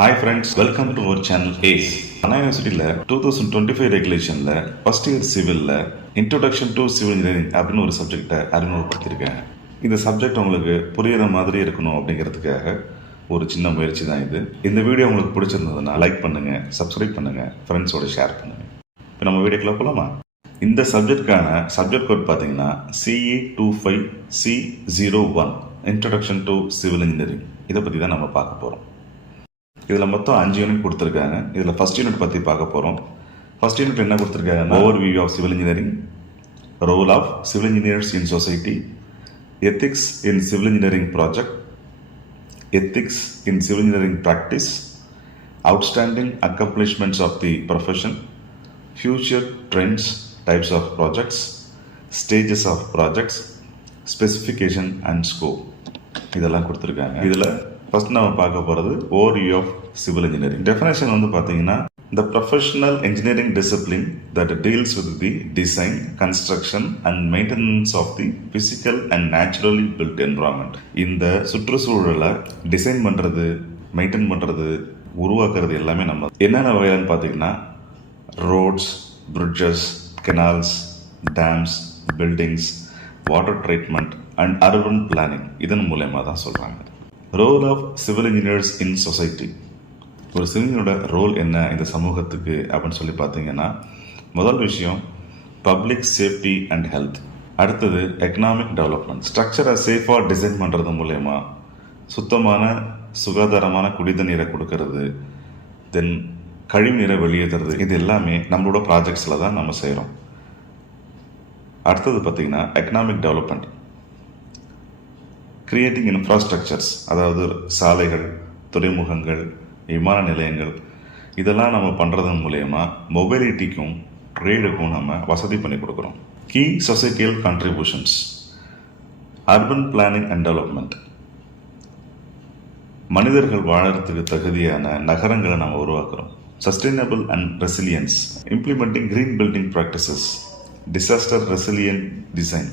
Hi friends, welcome to our channel ACE. Anna University 2025 ரெகுலேஷன்ல first year சிவில்ல introduction to civil engineering அப்படின்னு ஒரு சப்ஜெக்டை அறிமுகப்படுத்தியிருக்கேன். இந்த சப்ஜெக்ட் உங்களுக்கு புரியுற மாதிரி இருக்கணும் அப்படிங்கிறதுக்காக ஒரு சின்ன முயற்சி தான் இது. இந்த வீடியோ உங்களுக்கு பிடிச்சிருந்ததுன்னா லைக் பண்ணுங்க, சப்ஸ்கிரைப் பண்ணுங்க, ஃப்ரெண்ட்ஸோட ஷேர் பண்ணுங்க. இப்போ நம்ம வீடியோக்குள்ள போகலாமா? இந்த சப்ஜெக்டுக்கான சப்ஜெக்ட் கோட் பார்த்தீங்கன்னா CE25C01 introduction to civil engineering. இதை பற்றி தான் நம்ம பார்க்க போகிறோம். இதில் மொத்தம் 5 யூனிட் கொடுத்துருக்காங்க. இதில் ஃபர்ஸ்ட் யூனிட் பற்றி பார்க்க போகிறோம். ஃபர்ஸ்ட் யூனிட் என்ன கொடுத்துருக்காங்க? Overview of civil engineering, role of civil engineers in society, ethics in civil engineering project, ethics in civil engineering practice, outstanding accomplishments of the profession, future trends, types of projects, stages of projects, specification and scope, இதெல்லாம் கொடுத்துருக்காங்க. இதில் first நம்ம பார்க்க போகிறது overview of civil engineering. Definition வந்து பார்த்தீங்கன்னா, the professional engineering discipline that deals with the design, construction and maintenance of the physical and naturally built environment. இந்த சுற்றுச்சூழலை டிசைன் பண்ணுறது, மெயின்டைன் பண்ணுறது, உருவாக்குறது எல்லாமே நம்ம என்னென்ன வகையிலன்னு பார்த்தீங்கன்னா, roads, bridges, canals, dams, buildings, water treatment and urban planning, இதன் மூலயமா தான் சொல்கிறாங்க. Role of civil engineers in society. ஒரு சிவிலியனோட ரோல் என்ன இந்த சமூகத்துக்கு அப்படின்னு சொல்லி பார்த்தீங்கன்னா, முதல் விஷயம் பப்ளிக் சேஃப்டி அண்ட் ஹெல்த். அடுத்தது எக்கனாமிக் டெவலப்மெண்ட். ஸ்ட்ரக்சரை சேஃபாக டிசைன் பண்ணுறது மூலயமா சுத்தமான சுகாதாரமான குடித நீரை கொடுக்கறது, தென் கழிவு நீரை வெளியேற்றுறது, இது எல்லாமே நம்மளோட ப்ராஜெக்ட்ஸில் தான் நம்ம செய்கிறோம். அடுத்தது பார்த்தீங்கன்னா எக்கனாமிக் டெவலப்மெண்ட். கிரியேட்டிங் இன்ஃப்ராஸ்ட்ரக்சர்ஸ், அதாவது சாலைகள், துறைமுகங்கள், விமான நிலையங்கள், இதெல்லாம் நம்ம பண்ணுறதன் மூலயமா மொபைலிட்டிக்கும் ட்ரேடுக்கும் நம்ம வசதி பண்ணி கொடுக்குறோம். Key societal contributions. Urban planning and development. மனிதர்கள் வாழறதுக்கு தகுதியான நகரங்களை நம்ம உருவாக்குறோம். Sustainable and resilience. Implementing green building practices, disaster resilient design.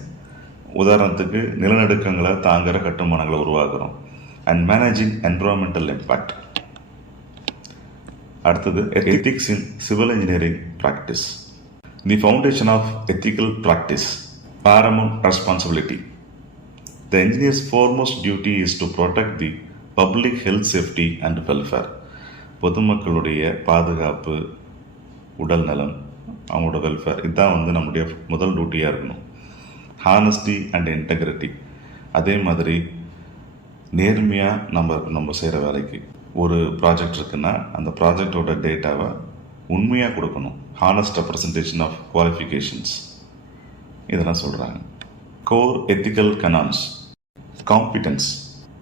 உதாரணத்துக்கு நிலநடுக்கங்களை தாங்குகிற கட்டுமானங்களை உருவாக்குறோம். And managing environmental impact. அடுத்தது ethics in civil engineering practice. The foundation of ethical practice, paramount responsibility. The engineer's foremost duty is to protect the public health, safety and welfare. பொதுமக்களுடைய பாதுகாப்பு, உடல் நலம், அவங்களோட வெல்ஃபேர், இதுதான் வந்து நம்முடைய முதல் டியூட்டியாக இருக்கணும். Honesty and integrity. அதே மாதிரி நேர்மையாக நம்ம செய்கிற வேலைக்கு ஒரு ப்ராஜெக்ட் இருக்குன்னா அந்த ப்ராஜெக்டோட டேட்டாவை உண்மையாக கொடுக்கணும். ஹானஸ்ட் ரெப்ரசன்டேஷன் ஆஃப் குவாலிஃபிகேஷன்ஸ், இதெல்லாம் சொல்கிறாங்க. Core ethical canons. Competence.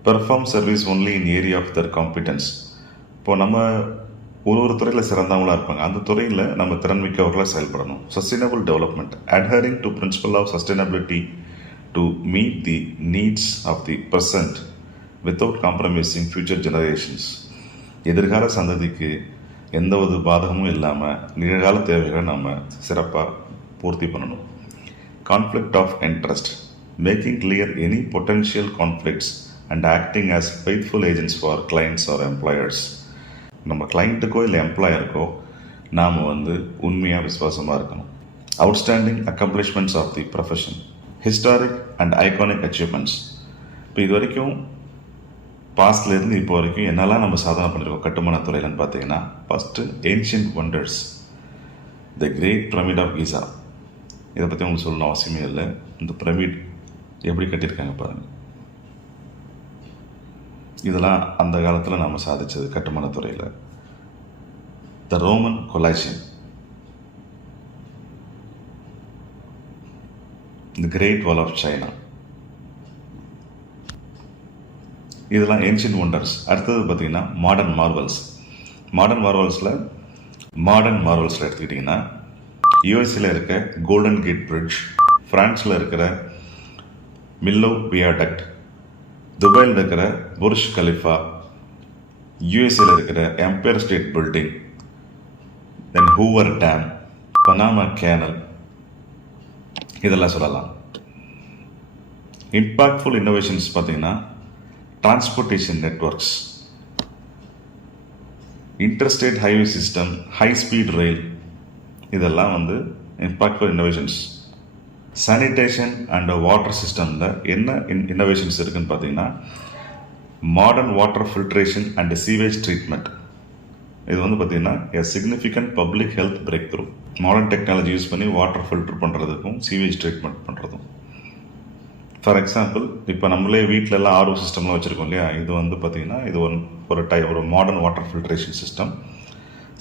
Perform service only in area of their competence. இப்போ நம்ம ஒரு துறையில் சிறந்தவங்களாக இருப்பாங்க, அந்த துறையில் நம்ம திறன்மிக்கவர்களாக செயல்படணும். Sustainable development. Adhering to principle of sustainability to meet the needs of the present without compromising future generations. எதிர்கால சந்ததிக்கு எந்த ஒரு பாதகமும் இல்லாமல் நிகழ்கால தேவைகளை நம்ம சிறப்பாக பூர்த்தி பண்ணணும். Conflict of interest. Making clear any potential conflicts and acting as faithful agents for clients or employers. நம்ம கிளைண்ட்டுக்கோ இல்லை எம்ப்ளாயருக்கோ நாம் வந்து உண்மையாக விசுவாசமாக இருக்கணும். Outstanding accomplishments of the profession. Historic and iconic achievements. இப்போ இது வரைக்கும் பாஸ்ட்லேருந்து இப்போ வரைக்கும் என்னெல்லாம் நம்ம சாதனை பண்ணியிருக்கோம் கட்டுமான துறையிலன்னு பார்த்தீங்கன்னா, first ancient wonders, the great pyramid of Giza. இதை பற்றி உங்களுக்கு சொல்லணும் அவசியமே இல்லை. இந்த பிரமிட் எப்படி கட்டியிருக்காங்க பாருங்கள். இதெல்லாம் அந்த காலத்தில் நம்ம சாதித்தது கட்டுமான துறையில். The Roman Colosseum, the great wall of China, இதெல்லாம் ஏன்ஷியன்ட் ஒண்டர்ஸ். அடுத்தது பார்த்தீங்கன்னா மாடர்ன் மார்வல்ஸ். மாடர்ன் மார்வல்ஸில் எடுத்துக்கிட்டிங்கன்னா, யூஎஸ்ஏல இருக்க கோல்டன் கேட் பிரிட்ஜ், ஃப்ரான்ஸில் இருக்கிற மில்லோ வியாடக்ட், துபாயில் இருக்கிற புர்ஜ் கலிஃபா, யூஎஸ்ஏல இருக்கிற எம்பயர் ஸ்டேட் பில்டிங், தென் ஹூவர் டேம், பனாமா கேனல், இதெல்லாம் சொல்லலாம். இம்பாக்ட்ஃபுல் இன்னோவேஷன்ஸ் பார்த்தீங்கன்னா transportation networks, interstate highway system, high speed ரயில், இதெல்லாம் வந்து impactful innovations. Sanitation and water சிஸ்டமில் என்ன இன்னோவேஷன்ஸ் இருக்குதுன்னு பார்த்தீங்கன்னா, modern water filtration and sewage treatment. இது வந்து பார்த்தீங்கன்னா எ significant public health break through. Modern technology use பண்ணி வாட்டர் ஃபில்டர் பண்ணுறதுக்கும் சீவேஜ் ட்ரீட்மெண்ட் பண்ணுறதும். ஃபார் எக்ஸாம்பிள், இப்போ நம்மளே வீட்டிலலாம் ஆர்ஓ சிஸ்டம்லாம் வச்சுருக்கோம் இல்லையா, இது வந்து பார்த்திங்கன்னா இது ஒரு modern water filtration system.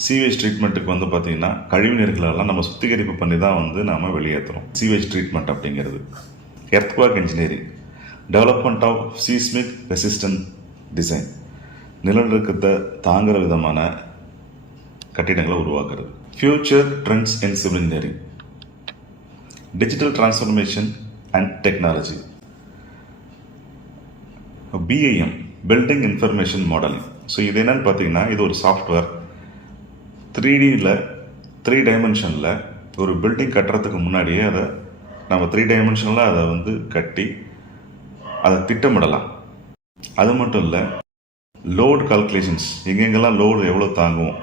Sewage ட்ரீட்மெண்ட்டுக்கு வந்து பார்த்திங்கன்னா கழிவுநீர்களெல்லாம் நம்ம சுத்திகரிப்பு பண்ணி தான் வந்து நம்ம வெளியேற்றுறோம். சீவேஜ் ட்ரீட்மெண்ட் அப்படிங்கிறது. Earthquake engineering, development of seismic resistant design, நிலநடுக்கத்தை தாங்குகிற விதமான கட்டிடங்களை உருவாக்குறது. Future trends in civil engineering, digital transformation and technology. BIM, building information modeling. So இது என்னன்னு பார்த்தீங்கன்னா, இது ஒரு சாஃப்ட்வேர். 3Dயில் 3 டைமென்ஷனில் ஒரு பில்டிங் கட்டுறதுக்கு முன்னாடியே அதை நம்ம 3 டைமென்ஷனில் அதை வந்து கட்டி அதை திட்டமிடலாம். அது மட்டும் இல்லை, லோடு கால்குலேஷன்ஸ், எங்கெங்கெல்லாம் லோடு எவ்வளோ தாங்கும்,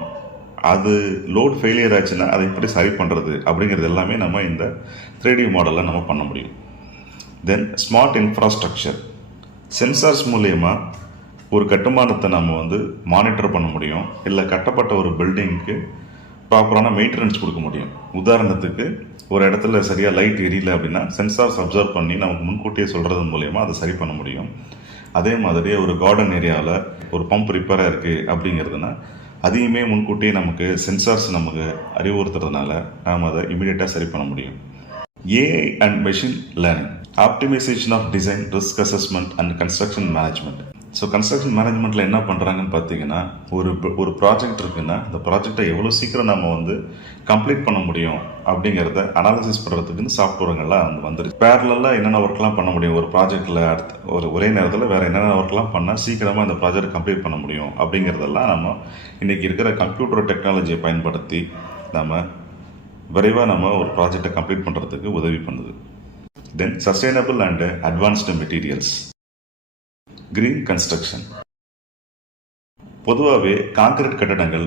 அது லோடு ஃபெயிலியர் ஆச்சுன்னா அதை எப்படி சரி பண்ணுறது அப்படிங்கிறது எல்லாமே நம்ம இந்த 3D மாடலில் நம்ம பண்ண முடியும். தென் ஸ்மார்ட் இன்ஃப்ராஸ்ட்ரக்சர், சென்சார்ஸ் மூலயமா ஒரு கட்டுமானத்தை நம்ம வந்து மானிட்டர் பண்ண முடியும், இல்லை கட்டப்பட்ட ஒரு பில்டிங்க்கு ப்ராப்பரான மெயின்டெனன்ஸ் கொடுக்க முடியும். உதாரணத்துக்கு, ஒரு இடத்துல சரியாக லைட் எரியல அப்படின்னா சென்சார்ஸ் அப்சர்வ் பண்ணி நமக்கு முன்கூட்டியே சொல்கிறது மூலயமா அதை சரி பண்ண முடியும். அதே மாதிரி ஒரு கார்டன் ஏரியாவில் ஒரு பம்ப் ரிப்பேராக இருக்குது அப்படிங்கிறதுனா அதையுமே முன்கூட்டியே நமக்கு சென்சார்ஸ் நமக்கு அறிவுறுத்துறதுனால நாம் அதை இமீடியட்டாக சரி பண்ண முடியும். AI and machine learning, optimization of design, risk assessment and construction management. So construction மேனேஜ்மெண்ட்டில் என்ன பண்ணுறாங்கன்னு பார்த்தீங்கன்னா, ஒரு ப்ராஜெக்ட் இருக்குன்னா அந்த ப்ராஜெக்டை எவ்வளோ சீக்கிரம் நம்ம வந்து கம்ப்ளீட் பண்ண முடியும் அப்படிங்கிறத அனாலிசிஸ் பண்ணுறதுக்குன்னு சாஃப்ட்வேருங்கள்லாம் வந்துருச்சு. பேரலாக என்னென்ன ஒர்க்லாம் பண்ண முடியும் ஒரு ப்ராஜெக்டில், ஒரே நேரத்தில் வேறு என்னென்ன ஒர்க்லாம் பண்ணால் சீக்கிரமாக அந்த ப்ராஜெக்ட் கம்ப்ளீட் பண்ண முடியும் அப்படிங்கிறதெல்லாம் நம்ம இன்றைக்கி இருக்கிற கம்ப்யூட்டர் டெக்னாலஜியை பயன்படுத்தி நம்ம விரைவாக நம்ம ஒரு ப்ராஜெக்டை கம்ப்ளீட் பண்ணுறதுக்கு உதவி பண்ணுது. Then sustainable and advanced materials, green construction. பொதுவாகவே கான்கிரீட் கட்டடங்கள்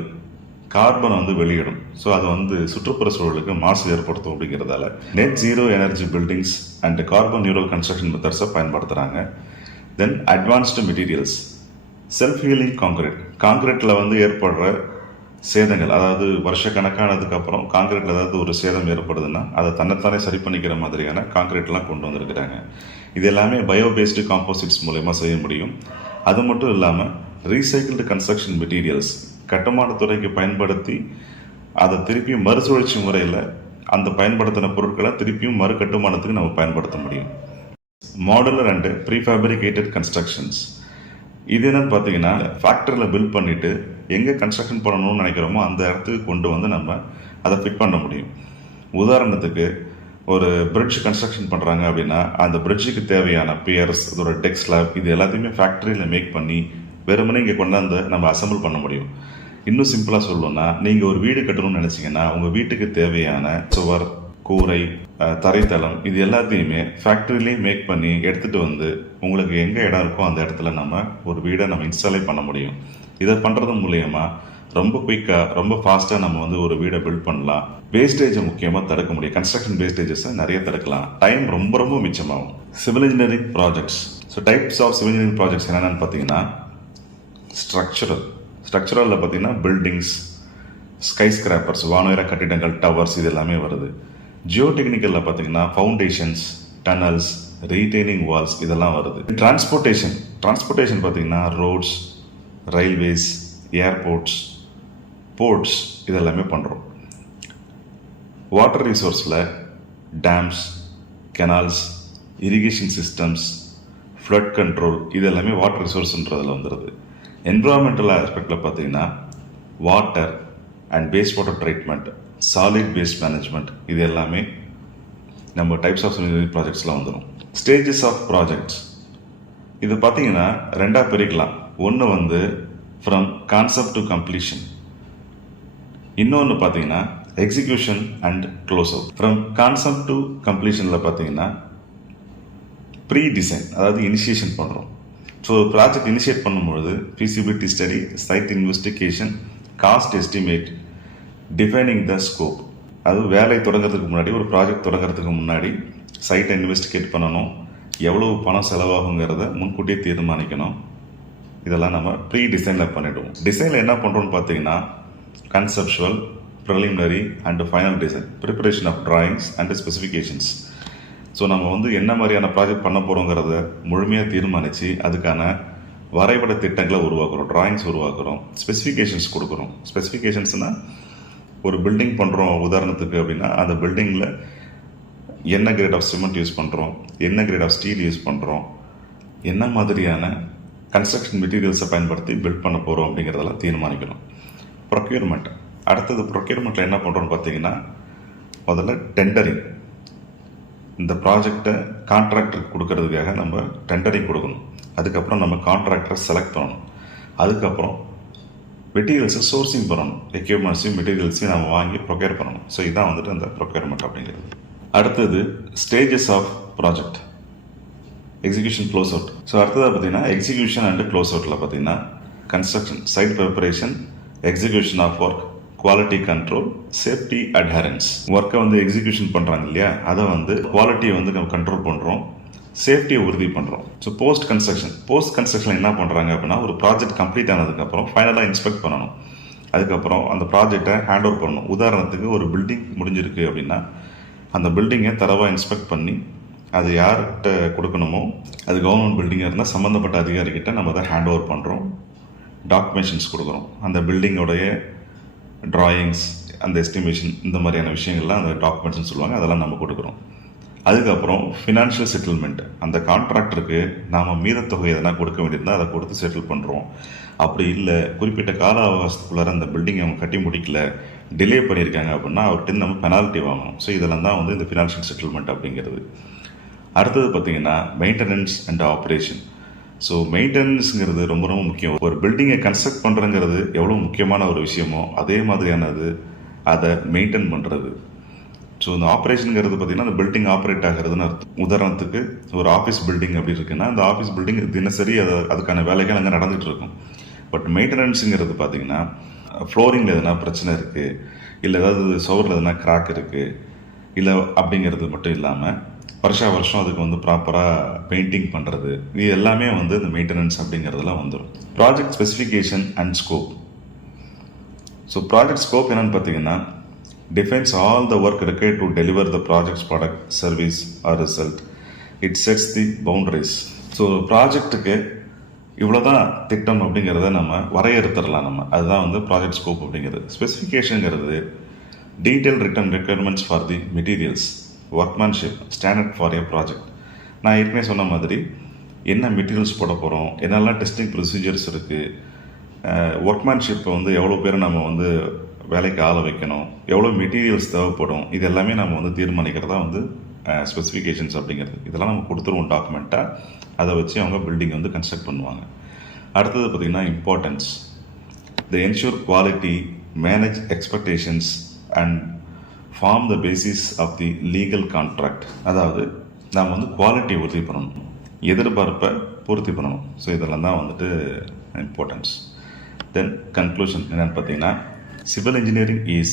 கார்பன் வந்து வெளியிடும். ஸோ அது வந்து சுற்றுப்புற சூழலுக்கு மாசு ஏற்படுத்தும். அப்படிங்கிறதால net zero energy buildings and carbon neutral construction மெத்தட்ஸை பயன்படுத்துகிறாங்க. Then advanced materials, self healing concrete. கான்கிரீட்டில் வந்து ஏற்படுற சேதங்கள், அதாவது வருஷக்கணக்கானதுக்கு அப்புறம் கான்கிரீட்டில் ஏதாவது ஒரு சேதம் ஏற்படுதுன்னா அதை தன்னைத்தானே சரி பண்ணிக்கிற மாதிரியான கான்கிரீட்லாம் கொண்டு வந்திருக்கிறாங்க. இது எல்லாமே பயோபேஸ்டு காம்போசிட்ஸ் மூலயமா செய்ய முடியும். அது மட்டும் இல்லாமல் ரீசைக்கிள்டு கன்ஸ்ட்ரக்ஷன் மெட்டீரியல்ஸ், கட்டுமானத்துறைக்கு பயன்படுத்தி அதை திருப்பியும் மறுசுழற்சி முறையில் அந்த பயன்படுத்தின பொருட்களை திருப்பியும் மறு கட்டுமானத்துக்கு நம்ம பயன்படுத்த முடியும். மாடுலர் அண்டு ப்ரீஃபேப்ரிகேட்டட் கன்ஸ்ட்ரக்ஷன்ஸ், இது என்னன்னு பார்த்தீங்கன்னா, ஃபேக்டரியில் பில்ட் பண்ணிவிட்டு எங்கே கன்ஸ்ட்ரக்ஷன் பண்ணணும்னு நினைக்கிறோமோ அந்த இடத்துக்கு கொண்டு வந்து நம்ம அதை ஃபிட் பண்ண முடியும். உதாரணத்துக்கு, ஒரு பிரிட்ஜ் கன்ஸ்ட்ரக்ஷன் பண்ணுறாங்க அப்படின்னா அந்த பிரிட்ஜுக்கு தேவையான பியர்ஸ், அதோட டெக் ஸ்லாப், இது எல்லாத்தையுமே ஃபேக்ட்ரியில் மேக் பண்ணி வெறுமனே இங்கே கொண்டாந்து நம்ம அசம்பிள் பண்ண முடியும். இன்னும் சிம்பிளாக சொல்லணும்னா, நீங்கள் ஒரு வீடு கட்டணும்னு நினச்சிங்கன்னா உங்கள் வீட்டுக்கு தேவையான சுவர், கூரை, தரைத்தளம், இது எல்லாத்தையுமே ஃபேக்ட்ரிலேயே மேக் பண்ணி எடுத்துகிட்டு வந்து உங்களுக்கு எங்கே இடம் இருக்கோ அந்த இடத்துல நம்ம ஒரு வீடை நம்ம இன்ஸ்டாலே பண்ண முடியும். இதை பண்ணுறது மூலயமா ரொம்ப குயிக்காக, ரொம்ப ஃபாஸ்ட்டாக நம்ம வந்து ஒரு வீடை பில்ட் பண்ணலாம். வேஸ்டேஜை முக்கியமாக தடுக்க முடியும். கன்ஸ்ட்ரக்ஷன் வேஸ்டேஜஸை நிறைய தடுக்கலாம். டைம் ரொம்ப ரொம்ப மிச்சமாகும். Civil engineering projects. So types of civil engineering projects என்னென்னு பார்த்தீங்கன்னா, ஸ்ட்ரக்சரலில் பார்த்தீங்கன்னா பில்டிங்ஸ், ஸ்கை ஸ்கிராப்பர்ஸ், வானுயர கட்டிடங்கள், டவர்ஸ், இது எல்லாமே வருது. ஜியோ டெக்னிக்கலில் பார்த்தீங்கன்னா ஃபவுண்டேஷன்ஸ், டனல்ஸ், ரீட்டைனிங் வால்ஸ், இதெல்லாம் வருது. டிரான்ஸ்போர்ட்டேஷன் பார்த்தீங்கன்னா ரோட்ஸ், ரயில்வேஸ், ஏர்போர்ட்ஸ், போர்ட்ஸ், இதெல்லாமே பண்ணுறோம். வாட்டர் ரிசோர்ஸில் dams, canals, irrigation systems, flood control, இது எல்லாமே வாட்டர் ரிசோர்ஸ்ன்றதில் வந்துடுது. என்விரான்மெண்டல் ஆஸ்பெக்டில் பார்த்தீங்கன்னா water and waste water treatment, solid waste management, இது எல்லாமே நம்ம டைப்ஸ் ஆஃப் இன்ஜினியரிங் ப்ராஜெக்ட்ஸில் வந்துடும். ஸ்டேஜஸ் ஆஃப் ப்ராஜெக்ட்ஸ், இது பார்த்தீங்கன்னா ரெண்டாக பிரிக்கலாம். ஒன்று வந்து ஃப்ரம் கான்செப்ட் டு கம்ப்ளீஷன், இன்னொன்று பார்த்தீங்கன்னா execution and close out. From concept to கம்ப்ளீஷனில் பார்த்தீங்கன்னா ப்ரீ டிசைன், அதாவது இனிஷியேஷன் பண்ணுறோம். ஸோ ப்ராஜெக்ட் இனிஷியேட் பண்ணும்பொழுது feasibility study, site investigation, cost estimate, defining the scope. அது வேலை தொடங்குறதுக்கு முன்னாடி, ஒரு ப்ராஜெக்ட் தொடங்குறதுக்கு முன்னாடி சைட்டை இன்வெஸ்டிகேட் பண்ணணும், எவ்வளவு பணம் செலவாகுங்கிறத முன்கூட்டியே தீர்மானிக்கணும். இதெல்லாம் நம்ம ப்ரீ டிசைனில் பண்ணிவிடுவோம். டிசைனில் என்ன பண்ணுறோன்னு பார்த்தீங்கன்னா conceptual, preliminary and final design, preparation of drawings and specifications. So நம்ம வந்து என்ன மாதிரியான ப்ராஜெக்ட் பண்ண போகிறோங்கிறத முழுமையாக தீர்மானித்து அதுக்கான வரைபட திட்டங்களை உருவாக்குறோம், டிராயிங்ஸ் உருவாக்குறோம், ஸ்பெசிஃபிகேஷன்ஸ் கொடுக்குறோம். ஸ்பெசிஃபிகேஷன்ஸ்னால் ஒரு பில்டிங் பண்ணுறோம் உதாரணத்துக்கு அப்படின்னா அந்த பில்டிங்கில் என்ன கிரேட் ஆஃப் சிமெண்ட் யூஸ் பண்ணுறோம், என்ன கிரேட் ஆஃப் ஸ்டீல் யூஸ் பண்ணுறோம், என்ன மாதிரியான கன்ஸ்ட்ரக்ஷன் மெட்டீரியல்ஸை பயன்படுத்தி பில்ட் பண்ண போகிறோம் அப்படிங்கிறதெல்லாம் தீர்மானிக்கணும். ப்ரொக்யூர்மெண்ட். அடுத்தது ப்ரொக்யூர்மெண்ட்டில் என்ன பண்ணுறோன்னு பார்த்தீங்கன்னா முதல்ல டெண்டரிங். இந்த ப்ராஜெக்டை கான்ட்ராக்டருக்கு கொடுக்கறதுக்காக நம்ம டெண்டரிங் கொடுக்கணும். அதுக்கப்புறம் நம்ம கான்ட்ராக்டரை செலக்ட் பண்ணணும். அதுக்கப்புறம் மெட்டீரியல்ஸை சோர்சிங் பண்ணணும், எக்யூப்மெண்ட்ஸையும் மெட்டீரியல்ஸையும் நம்ம வாங்கி ப்ரொக்யூர் பண்ணணும். ஸோ இதுதான் வந்துட்டு அந்த ப்ரொக்யூர்மெண்ட் அப்படிங்கிறது. அடுத்தது stages of project, execution, close out. So அடுத்ததாக பார்த்தீங்கன்னா எக்ஸிக்யூஷன் அண்ட் க்ளோஸ் அவுட்டில் பார்த்தீங்கன்னா construction, site preparation, execution of work, quality control, safety adherence. ஒர்க்கை வந்து எக்ஸிக்யூஷன் பண்ணுறாங்க இல்லையா, அதை வந்து குவாலிட்டியை வந்து நம்ம கண்ட்ரோல் பண்ணுறோம், சேஃப்டியை உறுதி பண்ணுறோம். ஸோ போஸ்ட் கன்ஸ்ட்ரக்ஷன் என்ன பண்ணுறாங்க அப்படின்னா ஒரு ப்ராஜெக்ட் கம்ப்ளீட் ஆனதுக்கப்புறம் ஃபைனலாக இன்ஸ்பெக்ட் பண்ணணும். அதுக்கப்புறம் அந்த ப்ராஜெக்டை ஹேண்ட் ஓவர் பண்ணணும். உதாரணத்துக்கு ஒரு பில்டிங் முடிஞ்சிருக்கு அப்படின்னா அந்த பில்டிங்கை தரவாக இன்ஸ்பெக்ட் பண்ணி அது யார்கிட்ட கொடுக்கணுமோ, அது கவர்மெண்ட் பில்டிங்காக இருந்தால் சம்மந்தப்பட்ட அதிகாரிகிட்ட நம்ம அதை ஹேண்ட் ஓவர் பண்ணுறோம், டாக்குமெண்டேஷன்ஸ் கொடுக்குறோம். அந்த பில்டிங்கோடைய டிராயிங்ஸ், அந்த எஸ்டிமேஷன், இந்த மாதிரியான விஷயங்கள்லாம் அந்த டாக்குமெண்ட்ஸ்னு சொல்லுவாங்க, அதெல்லாம் நம்ம கொடுக்குறோம். அதுக்கப்புறம் ஃபினான்ஷியல் செட்டில்மெண்ட். அந்த கான்ட்ராக்டருக்கு நாம் மீதத்தொகை எதனா கொடுக்க வேண்டியிருந்தால் அதை கொடுத்து செட்டில் பண்ணுறோம். அப்படி இல்லை குறிப்பிட்ட கால அவகாசத்துக்குள்ளார அந்த பில்டிங் அவங்க கட்டி முடிக்கல, டிலே பண்ணியிருக்காங்க அப்படின்னா அவர்கிட்ட நம்ம பெனால்ட்டி வாங்கணும். ஸோ இதெல்லாம் தான் வந்து இந்த ஃபினான்ஷியல் செட்டில்மெண்ட் அப்படிங்கிறது. அடுத்தது பார்த்திங்கன்னா மெயின்டெனன்ஸ் அண்ட் ஆப்ரேஷன். ஸோ மெயின்டெனன்ஸுங்கிறது ரொம்ப ரொம்ப முக்கியம். ஒரு பில்டிங்கை கன்ஸ்ட்ரக்ட் பண்ணுறங்கிறது எவ்வளோ முக்கியமான ஒரு விஷயமோ அதே மாதிரியானது அதை மெயின்டைன் பண்ணுறது. ஸோ இந்த ஆப்ரேஷனுங்கிறது பார்த்திங்கன்னா அந்த பில்டிங் ஆப்ரேட் ஆகிறதுன்னு அர்த்தம். உதாரணத்துக்கு ஒரு ஆஃபீஸ் பில்டிங் அப்படி இருக்குன்னா அந்த ஆஃபீஸ் பில்டிங் தினசரி அதுக்கான வேலைகள் அங்கே நடந்துகிட்டு இருக்கும். பட் மெயின்டெனன்ஸுங்கிறது பார்த்திங்கன்னா ஃப்ளோரிங்கில் எதனா பிரச்சனை இருக்குது, இல்லை ஏதாவது சுவரில் எதனா கிராக் இருக்குது, இல்லை அப்படிங்கிறது மட்டும் இல்லாமல் வருஷம் அதுக்கு வந்து ப்ராப்பராக பெயிண்டிங் பண்ணுறது, இது எல்லாமே வந்து இந்த மெயின்டெனன்ஸ் அப்படிங்கிறதுலாம் வந்துடும். Project specification and scope. So project scope என்னென்னு பார்த்தீங்கன்னா defines all the work required to deliver the project's product, service or result. It sets the boundaries. So ப்ராஜெக்ட்டுக்கு இவ்வளோதான் திட்டம் அப்படிங்கிறத நம்ம வரையறுத்துடலாம். அதுதான் வந்து ப்ராஜெக்ட் ஸ்கோப் அப்படிங்கிறது. ஸ்பெசிஃபிகேஷனுங்கிறது detail written requirements for the materials, workmanship, standard for a project. நான் ஏற்கனவே சொன்ன மாதிரி என்ன மெட்டீரியல்ஸ் போட போகிறோம், என்னெல்லாம் டெஸ்டிங் ப்ரொசீஜர்ஸ் இருக்குது, ஒர்க்மேன்ஷிப்பை வந்து எவ்வளோ பேர் நம்ம வந்து வேலைக்கு ஆள வைக்கணும், எவ்வளோ மெட்டீரியல்ஸ் தேவைப்படும், இது எல்லாமே நம்ம வந்து தீர்மானிக்கிறதா வந்து ஸ்பெசிஃபிகேஷன்ஸ் அப்படிங்கிறது. இதெல்லாம் நம்ம கொடுத்துருவோம் டாக்குமெண்ட்டாக, அதை வச்சு அவங்க பில்டிங் வந்து கன்ஸ்ட்ரக்ட் பண்ணுவாங்க. அடுத்தது பார்த்திங்கன்னா importance. The ensure quality, manage expectations and form the basis of the legal contract. அதாவது நாம் வந்து குவாலிட்டியை உறுதி பண்ணணும், எதிர்பார்ப்பை பூர்த்தி பண்ணணும். ஸோ இதெல்லாம் தான் வந்துட்டு இம்பார்ட்டன்ஸ். தென் கன்க்ளூஷன் என்னென்னு பார்த்தீங்கன்னா civil engineering is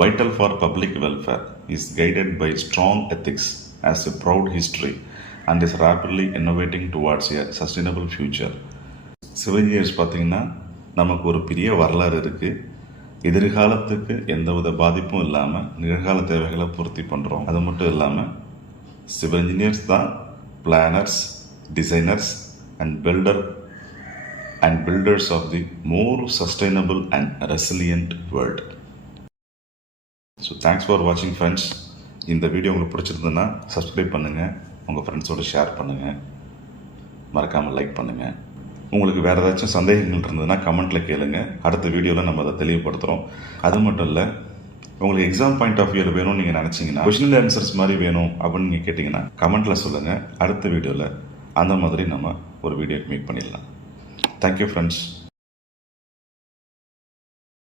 vital for public welfare, is guided by strong ethics, has a proud history and is rapidly innovating towards a sustainable future. Civil engineers பார்த்திங்கன்னா நமக்கு ஒரு பெரிய வரலாறு இருக்குது. எதிர்காலத்துக்கு எந்தவித பாதிப்பும் இல்லாமல் நிகழ்கால தேவைகளை பூர்த்தி பண்ணுறோம். அது மட்டும் இல்லாமல் சிவில் இன்ஜினியர்ஸ் தான் planners, designers and builders of the more sustainable and resilient world. So thanks for watching friends. இந்த வீடியோ உங்களுக்கு பிடிச்சிருந்ததுன்னா சப்ஸ்கிரைப் பண்ணுங்கள், உங்கள் ஃப்ரெண்ட்ஸோடு ஷேர் பண்ணுங்கள், மறக்காமல் லைக் பண்ணுங்கள். உங்களுக்கு வேறு ஏதாச்சும் சந்தேகங்கள் இருந்ததுன்னா கமெண்ட்டில் கேளுங்க, அடுத்த வீடியோவில் நம்ம அதை தெளிவுபடுத்துகிறோம். அது மட்டும் இல்லை, உங்களுக்கு எக்ஸாம் பாயிண்ட் ஆஃப் வியூவில் வேணும்னு நீங்கள் நினச்சிங்கன்னா, கொஷின் ஆன்சர்ஸ் மாதிரி வேணும் அப்படின்னு நீங்கள் கேட்டிங்கன்னா கமெண்ட்டில் சொல்லுங்கள். அடுத்த வீடியோவில் அந்த மாதிரி நம்ம ஒரு வீடியோ மேக் பண்ணிடலாம். Thank you friends.